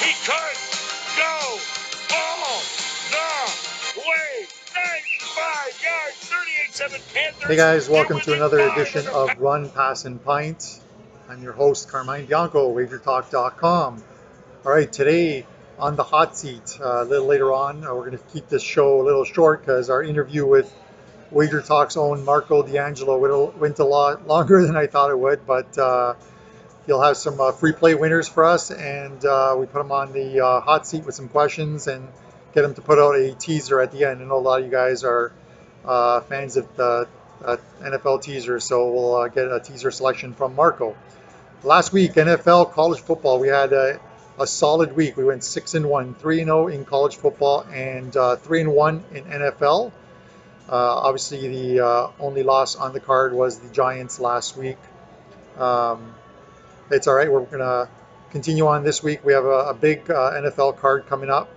He could go all the way. 95 yards, 38-7 Panthers. Hey guys, welcome to another edition of Run, Pass, and Pint. I'm your host, Carmine Bianco, WagerTalk.com. All right, today on the hot seat, a little later on, we're going to keep this show a little short because our interview with WagerTalk's own Marco D'Angelo went a lot longer than I thought it would, but he'll have some free play winners for us, and we put him on the hot seat with some questions and get him to put out a teaser at the end. I know a lot of you guys are fans of the NFL teaser, so we'll get a teaser selection from Marco. Last week, NFL college football, we had a solid week. We went 6-1, 3-0 in college football, and 3-1 in NFL. Obviously, the only loss on the card was the Giants last week. It's all right. We're going to continue on this week. We have a big NFL card coming up,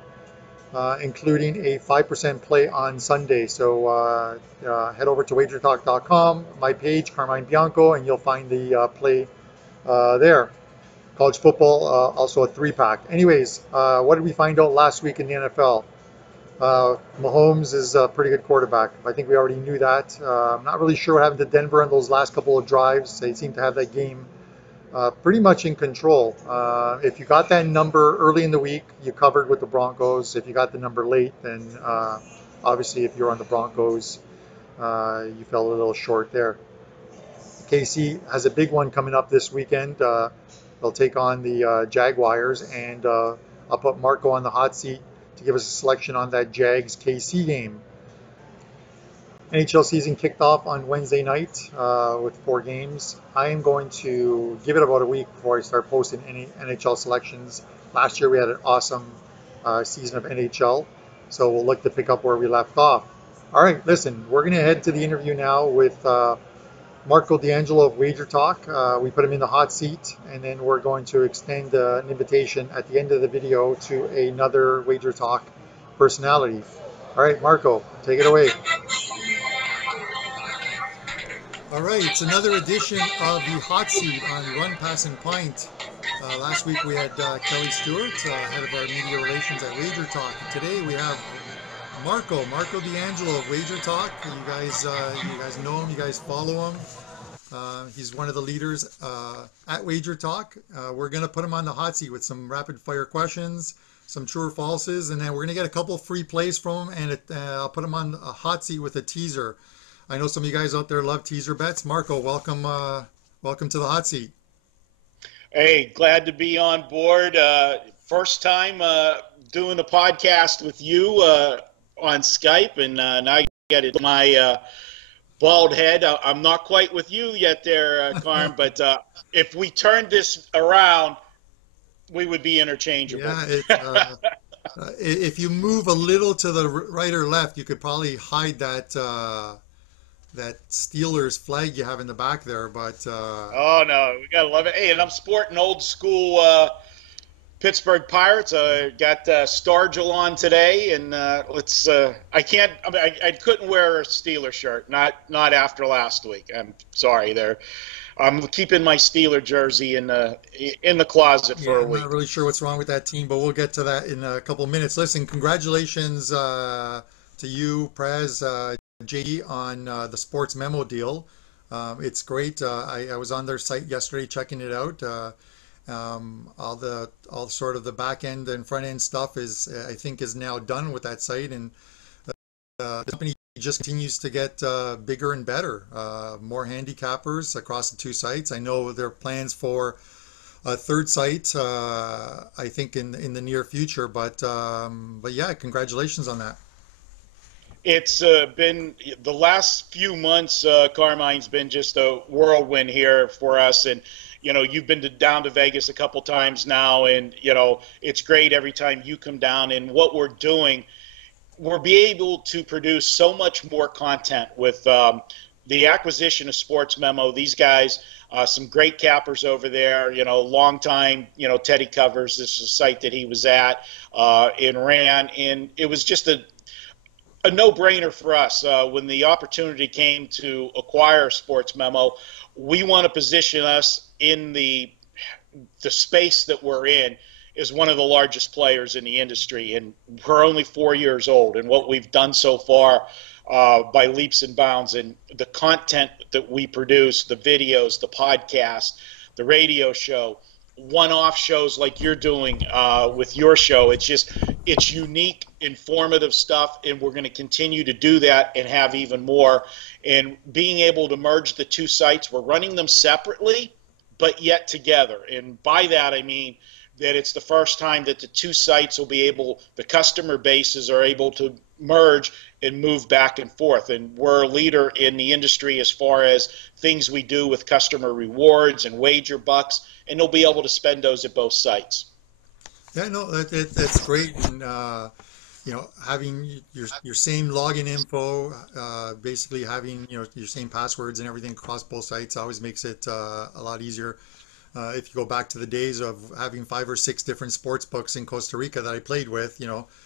including a 5% play on Sunday. So head over to WagerTalk.com, my page, Carmine Bianco, and you'll find the play there. College football, also a 3-pack. Anyways, what did we find out last week in the NFL? Mahomes is a pretty good quarterback. I think we already knew that. I'm not really sure what happened to Denver on those last couple of drives. They seem to have that game pretty much in control. If you got that number early in the week, you covered with the Broncos. If you got the number late, then obviously if you're on the Broncos, you fell a little short there. KC has a big one coming up this weekend. They'll take on the Jaguars, and I'll put Marco on the hot seat to give us a selection on that Jags-KC game. NHL season kicked off on Wednesday night with 4 games. I am going to give it about a week before I start posting any NHL selections. Last year we had an awesome season of NHL, so we'll look to pick up where we left off. All right, listen, we're going to head to the interview now with Marco D'Angelo of WagerTalk. We put him in the hot seat, and then we're going to extend an invitation at the end of the video to another WagerTalk personality. All right, Marco, take it away. All right, it's another edition of the hot seat on Run, Pass, and Pint. Last week we had Kelly Stewart, head of our media relations at WagerTalk. Today we have Marco D'Angelo of WagerTalk. You guys know him. You guys follow him. He's one of the leaders at WagerTalk. We're going to put him on the hot seat with some rapid fire questions, some true or falses, and then we're going to get a couple free plays from him, and I'll put him on a hot seat with a teaser. I know some of you guys out there love teaser bets. Marco, welcome to the hot seat. Hey, glad to be on board. First time doing the podcast with you on Skype, and now you get it. My bald head. I'm not quite with you yet there, Carm, but if we turned this around, we would be interchangeable. Yeah, if you move a little to the right or left, you could probably hide that Steelers flag you have in the back there, but oh no, we gotta love it. Hey, and I'm sporting old school Pittsburgh Pirates. Got Stargell on today, and let's. I couldn't wear a Steeler shirt, not after last week. I'm sorry there. I'm keeping my Steeler jersey in the closet for a week. I'm not really sure what's wrong with that team, but we'll get to that in a couple of minutes. Listen, congratulations to you, Prez, JD, on the sports memo deal. It's great. I was on their site yesterday checking it out. All sort of the back end and front end stuff I think is now done with that site, and the company just continues to get bigger and better. More handicappers across the 2 sites. I know there are plans for a 3rd site, I think in the near future, but yeah, congratulations on that. It's been the last few months. Carmine's been just a whirlwind here for us, and you've been down to Vegas a couple times now, and it's great every time you come down. And what we're doing, we're be able to produce so much more content with the acquisition of Sports Memo. These guys, some great cappers over there. Long time. Teddy covers. This is a site that he was at and ran, and it was just a no-brainer for us. When the opportunity came to acquire Sports Memo, we want to position us in the space that we're in is one of the largest players in the industry, and we're only 4 years old. And what we've done so far by leaps and bounds, and the content that we produce, the videos, the podcast, the radio show, one-off shows like you're doing with your show. It's unique, informative stuff, and we're going to continue to do that and have even more. And being able to merge the two sites, we're running them separately, but yet together. And by that, I mean that it's the first time that the two sites will be able, the customer bases are able to merge and move back and forth. And we're a leader in the industry as far as things we do with customer rewards and wager bucks, and they'll be able to spend those at both sites. Yeah, no, that's great. And having your same login info, basically having your same passwords and everything across both sites always makes it a lot easier. If you go back to the days of having 5 or 6 different sports books in Costa Rica that I played with,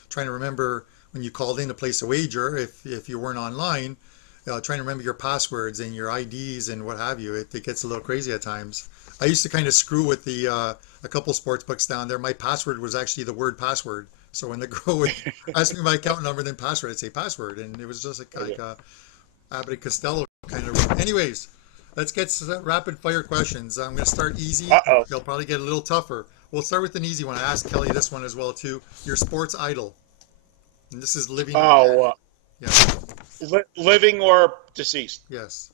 trying to remember when you called in to place a wager, if you weren't online, trying to remember your passwords and your IDs and what have you, it gets a little crazy at times. I used to kind of screw with a couple sports books down there. My password was actually the word password. So when the girl would ask me my account number, then password, I'd say password, and it was just like a Abbott and Costello kind of. Anyways, let's get some rapid fire questions. I'm going to start easy. Uh-oh. They'll probably get a little tougher. We'll start with an easy one. I asked Kelly this one as well too. Your sports idol, and this is living. Oh, yeah. Living or deceased? Yes.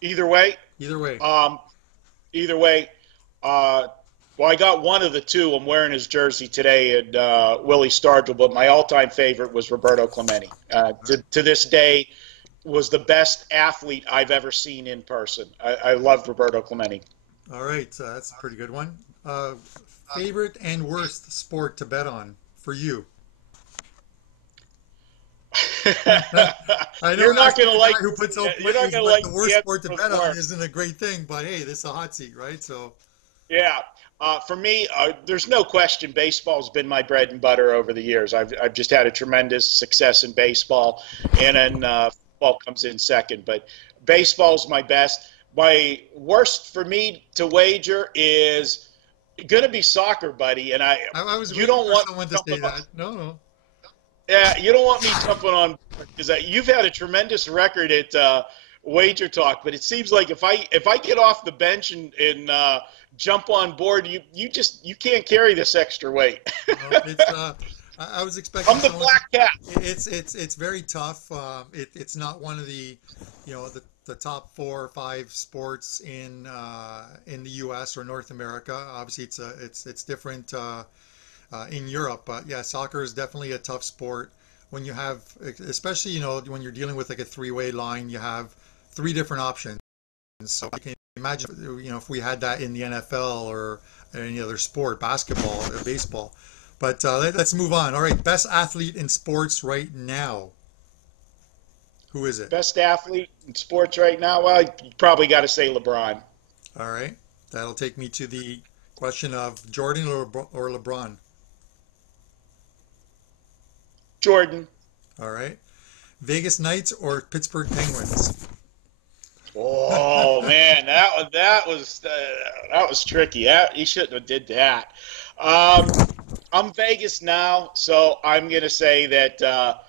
Either way. Either way. Either way. Well, I got one of the two. I'm wearing his jersey today, and Willie Stargell, but my all-time favorite was Roberto Clemente. To this day, was the best athlete I've ever seen in person. I loved Roberto Clemente. All right, that's a pretty good one. Favorite and worst sport to bet on for you? I know You're not going to like who puts out you're not plays, going to but like the worst sport to bet on work. isn't a great thing. But hey, this is a hot seat, right? So Yeah. For me, there's no question baseball's been my bread and butter over the years. I've just had a tremendous success in baseball, and then football comes in second. But baseball's my best. My worst for me to wager is going to be soccer, buddy. And I was you waiting don't for want someone to say that. No. Yeah, you don't want me jumping on because you've had a tremendous record at WagerTalk, but it seems like if I get off the bench and jump on board, you can't carry this extra weight. I was expecting. I'm the black cat. It's very tough. It's not one of the the top 4 or 5 sports in the U.S. or North America. Obviously, it's different in Europe, but yeah, soccer is definitely a tough sport. When you have, especially when you're dealing with like a 3-way line, you have 3 different options. So you can imagine, if we had that in the NFL or any other sport, basketball, or baseball. But let's move on. All right, best athlete in sports right now. Who is it? Best athlete in sports right now? Well, you probably got to say LeBron. All right, that'll take me to the question of Jordan or LeBron. Jordan. All right, Vegas Knights or Pittsburgh Penguins. Oh man, that was tricky. You shouldn't have did that. I'm Vegas now, so I'm gonna say that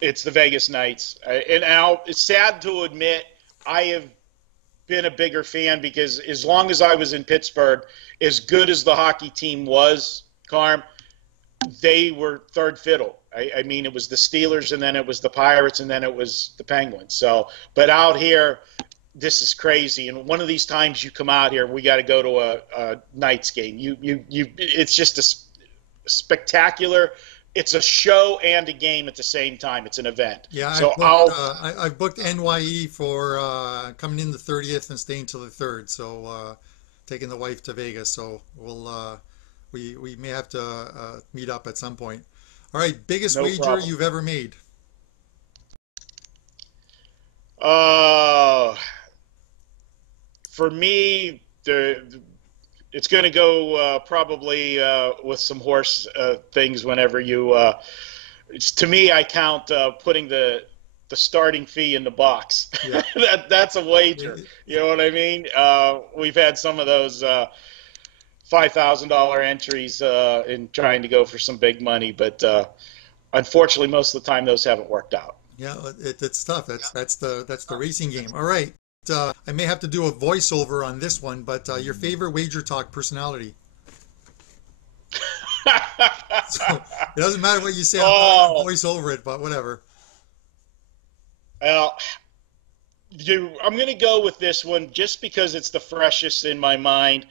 it's the Vegas Knights. And now it's sad to admit I have been a bigger fan because as long as I was in Pittsburgh, as good as the hockey team was, Carm, they were third fiddle. I mean, it was the Steelers, and then it was the Pirates, and then it was the Penguins. So, but out here, this is crazy. And one of these times you come out here, we got to go to a Knights game. It's just a spectacular. It's a show and a game at the same time. It's an event. Yeah, so I've booked NYE for coming in the 30th and staying till the 3rd. So taking the wife to Vegas. So we may have to meet up at some point. All right, biggest wager you've ever made? For me, it's going to go probably with some horse things. Whenever to me, I count putting the starting fee in the box. Yeah. That's a wager. You know what I mean? We've had some of those $5,000 entries in trying to go for some big money, but unfortunately, most of the time those haven't worked out. Yeah, it's tough. That's the racing game. All right. I may have to do a voiceover on this one, but your favorite Wager Talk personality. So it doesn't matter what you say. I'm not going to voice over it, but whatever. Well, I'm going to go with this one just because it's the freshest in my mind.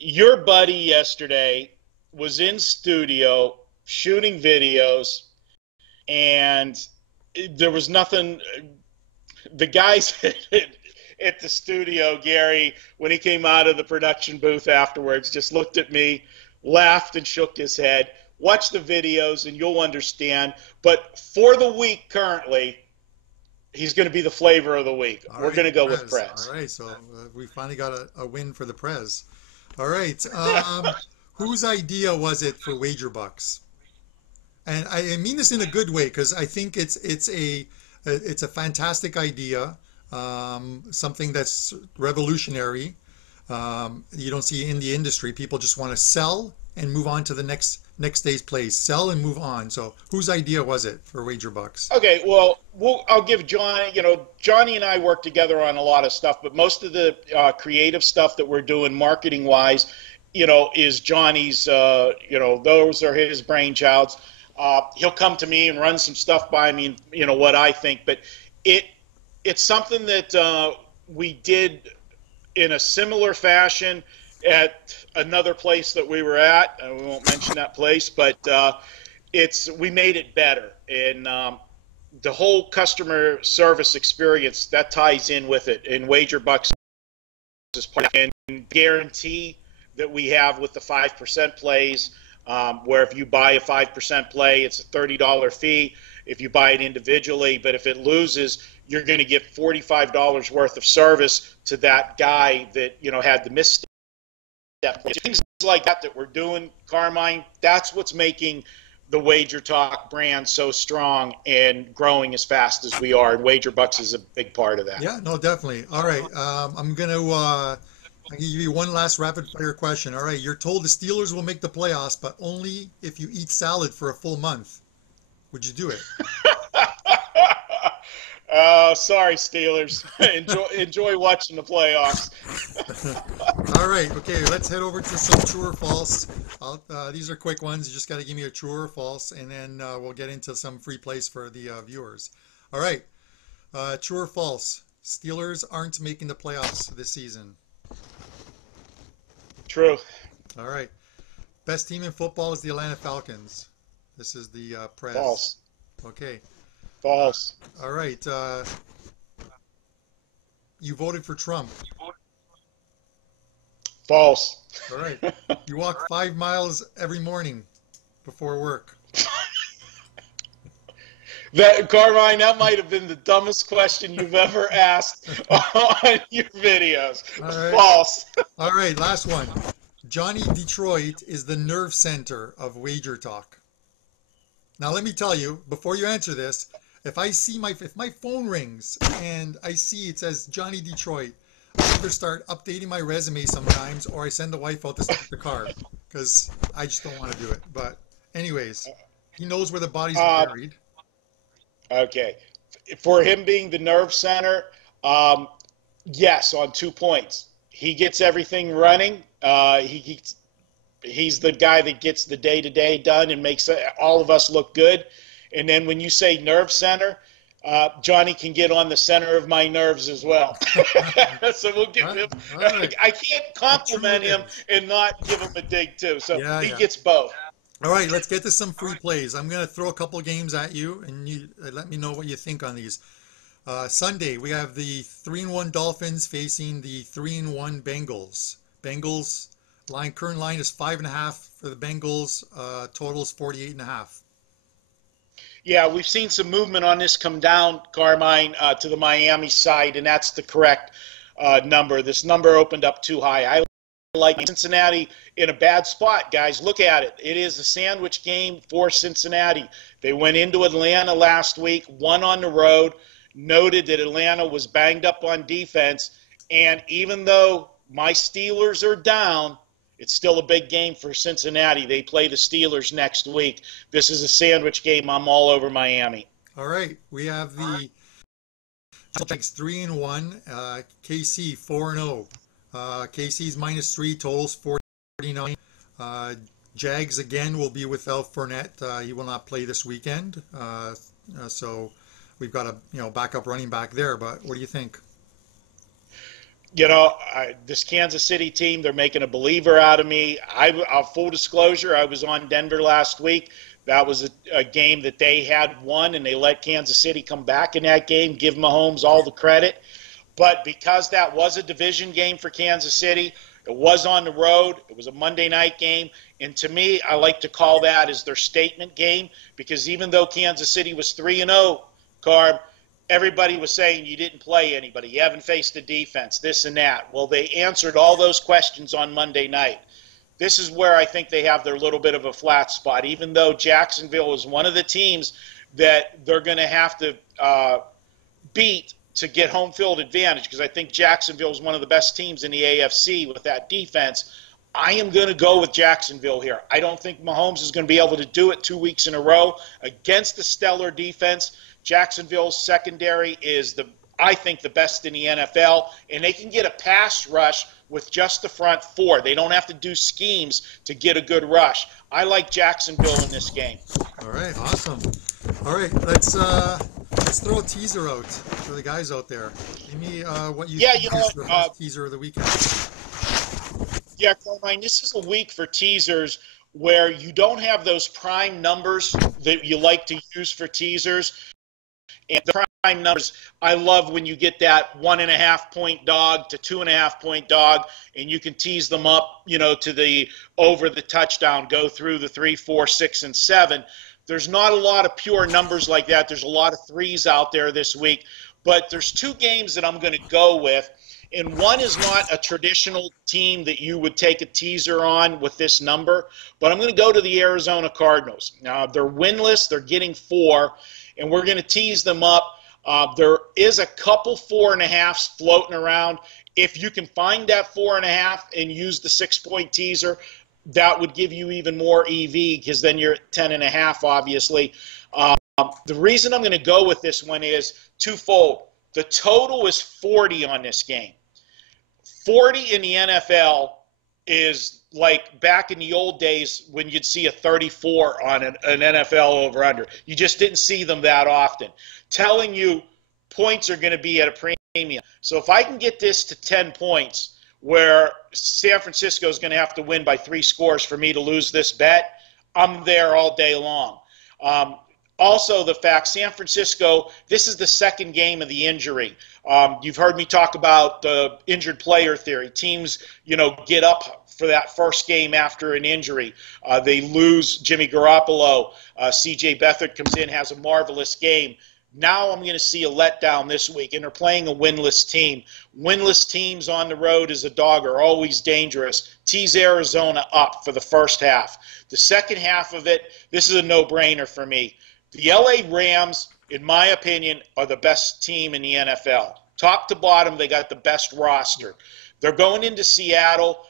Your buddy yesterday was in studio shooting videos, and there was nothing. The guys at the studio, Gary, when he came out of the production booth afterwards, just looked at me, laughed, and shook his head. Watch the videos, and you'll understand. But for the week currently, he's going to be the flavor of the week. We're going to go with Prez. All right, so we finally got a win for the Prez. All right, whose idea was it for Wager Bucks? And I mean this in a good way, because I think it's a fantastic idea, something that's revolutionary. You don't see in the industry. People just want to sell and move on to the next day's plays. Sell and move on. So whose idea was it for Wager Bucks? Okay, well, I'll give Johnny. Johnny and I work together on a lot of stuff, but most of the creative stuff that we're doing marketing wise, is Johnny's. Those are his brainchilds. He'll come to me and run some stuff by me, and what I think. But it's something that we did in a similar fashion at another place that we were at. We won't mention that place, but we made it better. And the whole customer service experience, that ties in with it. And Wager Bucks is part and guarantee that we have with the 5% plays, where if you buy a 5% play, it's a $30 fee if you buy it individually. But if it loses, you're going to get $45 worth of service to that guy that had the misstep. Things like that we're doing, Carmine, that's what's making the Wager Talk brand so strong and growing as fast as we are. And Wager Bucks is a big part of that. Yeah, no, definitely. All right, I'm going to give you one last rapid fire question. All right, you're told the Steelers will make the playoffs, but only if you eat salad for a full month. Would you do it? Sorry, Steelers. enjoy watching the playoffs. All right, okay, let's head over to some true or false. These are quick ones. You just got to give me a true or false, and then we'll get into some free plays for the viewers. All right, true or false? Steelers aren't making the playoffs this season. True. All right. Best team in football is the Atlanta Falcons. This is the Prez. False. Okay. False. All right. You voted for Trump. False. All right. You walk 5 miles every morning before work. Carmine, that might have been the dumbest question you've ever asked on your videos. All right. False. All right, last one. Johnny Detroit is the nerve center of Wager Talk. Now, let me tell you, before you answer this, if my phone rings and I see it says Johnny Detroit, I either start updating my resume sometimes or I send the wife out to start the car because I just don't want to do it. But anyways, he knows where the bodies are buried. Okay. For him being the nerve center, yes, on 2 points. He gets everything running. He's the guy that gets the day-to-day done and makes all of us look good. And then when you say nerve center, Johnny can get on the center of my nerves as well. So we'll give him. Right. I can't compliment him and not give him a dig too. So he gets both. All right, let's get to some free plays. I'm going to throw a couple games at you, and you let me know what you think on these. Sunday, we have the 3-1 Dolphins facing the 3-1 Bengals. Bengals current line is 5.5 for the Bengals. Total is 48.5. Yeah, we've seen some movement on this come down, Carmine, to the Miami side, and that's the correct number. This number opened up too high. I like Cincinnati in a bad spot, guys. Look at it. It is a sandwich game for Cincinnati. They went into Atlanta last week, won on the road, noted that Atlanta was banged up on defense, and even though my Steelers are down, It's still a big game for Cincinnati. They play the Steelers next week. This is a sandwich game. I'm all over Miami. All right, we have the Jags 3-1, KC 4-0. KC's -3, totals 49. Jags again will be without Fournette. He will not play this weekend. So we've got a backup running back there. But what do you think? This Kansas City team, they're making a believer out of me. Full disclosure, I was on Denver last week. That was a game that they had won, and they let Kansas City come back in that game, give Mahomes all the credit. But because that was a division game for Kansas City, it was on the road, it was a Monday night game, and to me, I like to call that as their statement game, because even though Kansas City was 3-0, Carb, everybody was saying you didn't play anybody, you haven't faced the defense, this and that. Well, they answered all those questions on Monday night. This is where I think they have their little bit of a flat spot, even though Jacksonville is one of the teams that they're going to have to beat to get home field advantage, because I think Jacksonville is one of the best teams in the AFC with that defense. I am going to go with Jacksonville here. I don't think Mahomes is going to be able to do it 2 weeks in a row against the stellar defense. Jacksonville's secondary is, I think, the best in the NFL, and they can get a pass rush with just the front four. They don't have to do schemes to get a good rush. I like Jacksonville in this game. All right, awesome. All right, let's throw a teaser out for the guys out there. Give me what you think is the best teaser of the weekend. Yeah, Carmine, this is a week for teasers where you don't have those prime numbers that you like to use for teasers. And the prime numbers, I love when you get that 1.5 point dog to 2.5 point dog, and you can tease them up, to the over the touchdown, go through the 3, 4, 6, and 7. There's not a lot of pure numbers like that. There's a lot of threes out there this week, but there's 2 games that I'm going to go with, and one is not a traditional team that you would take a teaser on with this number, but I'm going to go to the Arizona Cardinals. Now, they're winless. They're getting 4. And we're going to tease them up. There is a couple 4.5s floating around. If you can find that 4.5 and use the 6-point teaser, that would give you even more EV, because then you're at 10.5, obviously. The reason I'm going to go with this one is twofold. The total is 40 on this game. 40 in the NFL is like back in the old days when you'd see a 34 on an NFL over-under. You just didn't see them that often. Telling you points are going to be at a premium. So if I can get this to 10 points, where San Francisco is going to have to win by 3 scores for me to lose this bet, I'm there all day long. Also, the fact San Francisco, this is the second game of the injury. You've heard me talk about the injured player theory. Teams, get up for that first game after an injury. They lose Jimmy Garoppolo. C.J. Beathard comes in, has a marvelous game. Now I'm going to see a letdown this week, and they're playing a winless team. Winless teams on the road as a dog are always dangerous. Tease Arizona up for the first half. The second half of it, this is a no-brainer for me. The L.A. Rams, in my opinion, are the best team in the NFL. Top to bottom, they got the best roster. They're going into Seattle.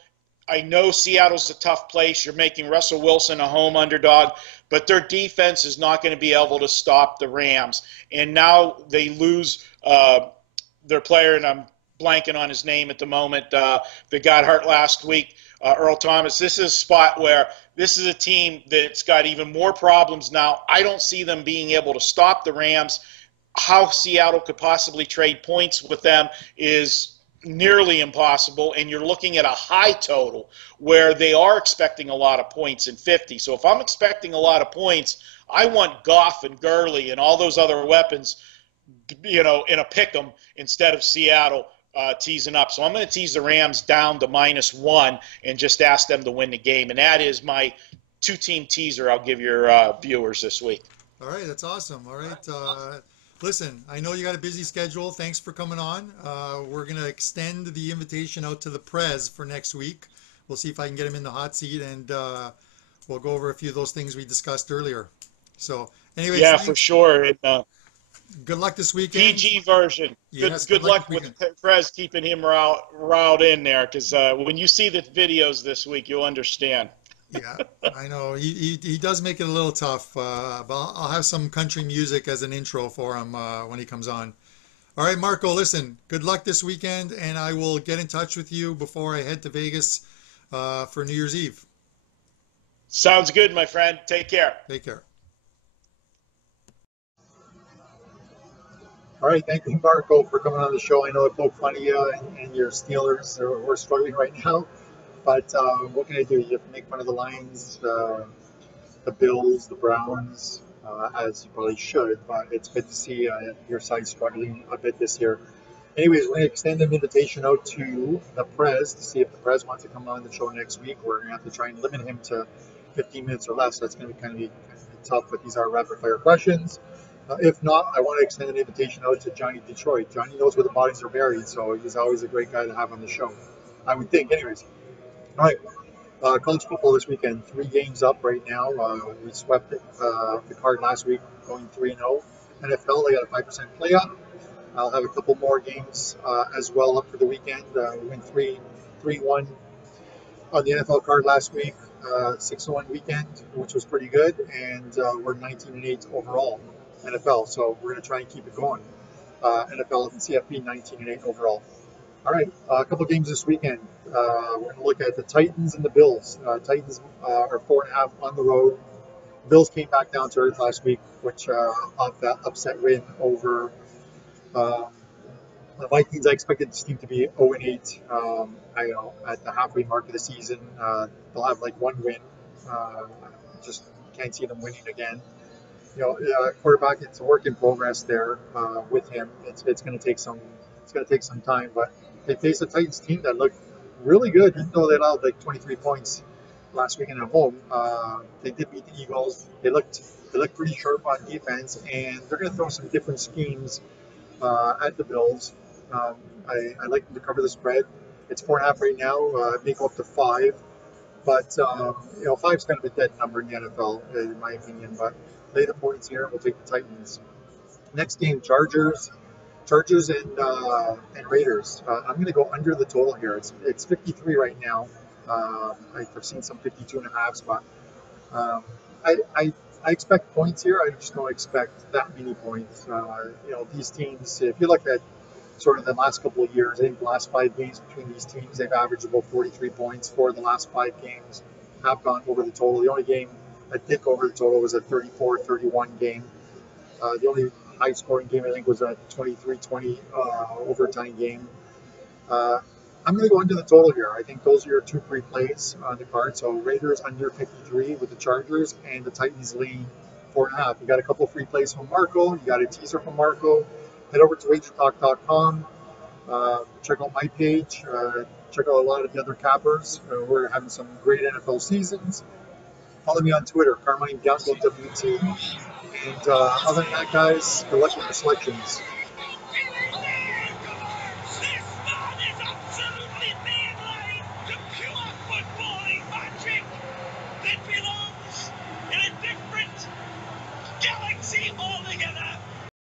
I know Seattle's a tough place. You're making Russell Wilson a home underdog, but their defense is not going to be able to stop the Rams. And now they lose their player, and I'm blanking on his name at the moment, that got hurt last week, Earl Thomas. This is a spot where this is a team that's got even more problems now. I don't see them being able to stop the Rams. How Seattle could possibly trade points with them is nearly impossible, and you're looking at a high total where they are expecting a lot of points in 50. So if I'm expecting a lot of points, I want Goff and Gurley and all those other weapons, in a pick'em instead of Seattle teasing up. So I'm going to tease the Rams down to -1 and just ask them to win the game. And that is my 2-team teaser I'll give your viewers this week. All right, that's awesome. All right. Listen, I know you got a busy schedule. Thanks for coming on. We're going to extend the invitation out to the Prez for next week. We'll see if I can get him in the hot seat, and we'll go over a few of those things we discussed earlier. So, anyways. Yeah, for sure. Good luck this weekend. PG version. Yes, good Good luck this luck with weekend. Prez keeping him riled in there, because when you see the videos this week, you'll understand. Yeah, I know he does make it a little tough, but I'll have some country music as an intro for him when he comes on. All right, Marco, listen, good luck this weekend, and I will get in touch with you before I head to Vegas for New Year's Eve. Sounds good, my friend. Take care. Take care. All right, thank you, Marco, for coming on the show. I know it poked fun of you and your Steelers. We're struggling right now, but what can I do? You have to make fun of the Lions, the Bills, the Browns, as you probably should. But it's good to see your side struggling a bit this year. Anyways, we're going to extend an invitation out to the Prez to see if the Prez wants to come on the show next week. We're going to have to try and limit him to 15 minutes or less. That's going to kind of be tough, but these are rapid fire questions. If not, I want to extend an invitation out to Johnny Detroit. Johnny knows where the bodies are buried, so he's always a great guy to have on the show. I would think. Anyways, all right. College football this weekend, 3 games up right now. We swept the card last week, going 3-0. NFL, they got a 5% play up. I'll have a couple more games as well up for the weekend. We went 3-1 on the NFL card last week, 6-1 weekend, which was pretty good, and we're 19-8 overall NFL. So we're going to try and keep it going. NFL and CFP 19-8 overall. All right, a couple games this weekend. We're going to look at the Titans and the Bills. Titans are 4.5 on the road. Bills came back down to earth last week, which off that upset win over um, the Vikings. I expected this team to be 0-8. At the halfway mark of the season, they'll have like one win. Just can't see them winning again. Quarterback, it's a work in progress there with him. It's going to take some time, but they faced a Titans team that looked really good, even though they allowed like 23 points last weekend at home. They did beat the Eagles. They looked pretty sharp on defense, and they're going to throw some different schemes at the Bills. Um, I like them to cover the spread. It's 4.5 right now. It may go up to 5. But five's kind of a dead number in the NFL, in my opinion. But lay the points here. We'll take the Titans. Next game, Chargers and Raiders. I'm going to go under the total here. It's 53 right now. I've seen some 52 and a halves, but um, I expect points here. I just don't expect that many points. These teams. If you look at sort of the last couple of years. I think the last 5 games between these teams, they've averaged about 43 points. 4 of the last 5 games have gone over the total. The only game that did go over the total was a 34-31 game. The only high-scoring game, I think, was a 23-20 overtime game. Uh, I'm going to go under the total here. I think those are your 2 free plays on the card. So Raiders under 53 with the Chargers, and the Titans lead 4.5. You got a couple free plays from Marco. You got a teaser from Marco. Head over to WagerTalk.com. Check out my page. Check out a lot of the other cappers. We're having some great NFL seasons. Follow me on Twitter, Carmine Bianco WT. And other than that, guys, good luck with your selections.